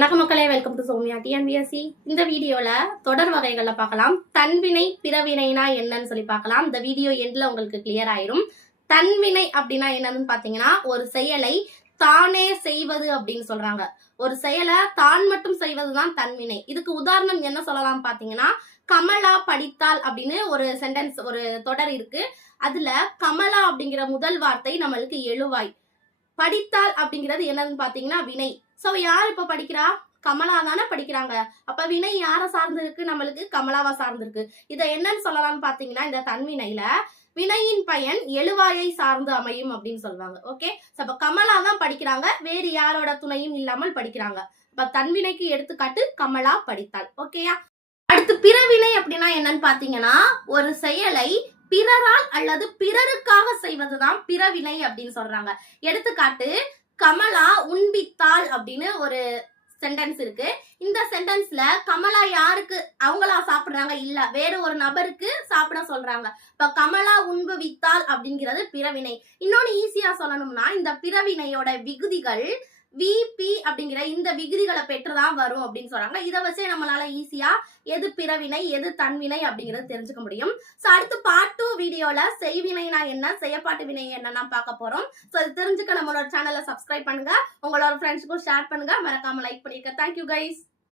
வணக்கம் மக்களே, welcome to Soumya TNPSC. இந்த வீடியோல தொடர் வகைகளை பார்க்கலாம். தன்வினை பிறவினைனா என்னன்னு சொல்லி பார்க்கலாம். இந்த வீடியோ எண்ட்ல உங்களுக்கு கிளியர் ஆயிரும். தன்வினை அப்படின்னா என்னன்னு பாத்தீங்கன்னா, ஒரு செயலை தானே செய்வது அப்படின்னு சொல்றாங்க. ஒரு செயலை தான் மட்டும் செய்வதுதான் தன்வினை. இதுக்கு உதாரணம் என்ன சொல்லலாம் பாத்தீங்கன்னா, கமலா படித்தாள் அப்படின்னு ஒரு சென்டென்ஸ், ஒரு தொடர் இருக்கு. அதுல கமலா அப்படிங்கிற முதல் வார்த்தை நம்மளுக்கு எழுவாய், படித்தாள் அப்படிங்கிறது என்னன்னு பாத்தீங்கன்னா வினை. சோ யார் இப்ப படிக்கிறா? கமலா தானே படிக்கிறாங்க. அப்ப வினை யார சார்ந்து இருக்கு? நம்மளுக்கு கமலாவா சார்ந்து இருக்கு. இத என்னன்னு சொல்லலாம்னு பாத்தீங்கன்னா, இந்த தன்வினையில வினையின் பயன் எழுவாயை சார்ந்து அமையும் அப்படின்னு சொல்லுவாங்க. ஓகே, அப்ப கமலா தான் படிக்கிறாங்க, வேறு யாரோட துணையும் இல்லாமல் படிக்கிறாங்க. அப்ப தன்வினைக்கு எடுத்துக்காட்டு கமலா படித்தாள். ஓகேயா? அடுத்து பிறவினை அப்படின்னா என்னன்னு பாத்தீங்கன்னா, ஒரு செயலை பிறரால் அல்லது பிறருக்காக செய்வதுதான் பிறவினை அப்படின்னு சொல்றாங்க. எடுத்துக்காட்டு, கமலா உண்பித்தாள் அப்படின்னு ஒரு சென்டென்ஸ் இருக்கு. இந்த சென்டென்ஸ்ல கமலா யாருக்கு அவங்களா சாப்பிடுறாங்க? இல்ல, வேற ஒரு நபருக்கு சாப்பிட சொல்றாங்க. இப்ப கமலா உண்பவித்தாள் அப்படிங்கிறது பிறவினை. இன்னொன்னு ஈஸியா சொல்லணும்னா, இந்த பிறவினையோட விகுதிகள் விபி அப்படிங்கிற இந்த விகுதிகளை பெற்றுதான் வரும் அப்படின்னு சொல்றாங்க. இதை வச்சே நம்மளால ஈஸியா எது பிறவினை எது தன்வினை அப்படிங்கறது தெரிஞ்சுக்க முடியும். சோ அடுத்து பார்ட் 2 வீடியோல செய்வினைனா என்ன, செயற்பாட்டு வினை என்னன்னா பார்க்க போறோம். சோ இது தெரிஞ்சுக்க நம்மளோட சேனலை சப்ஸ்கிரைப் பண்ணுங்க, உங்களோட ஃப்ரெண்ட்ஸ்க்கும் ஷேர் பண்ணுங்க, மறக்காம லைக் பண்ணிருக்க. Thank you guys.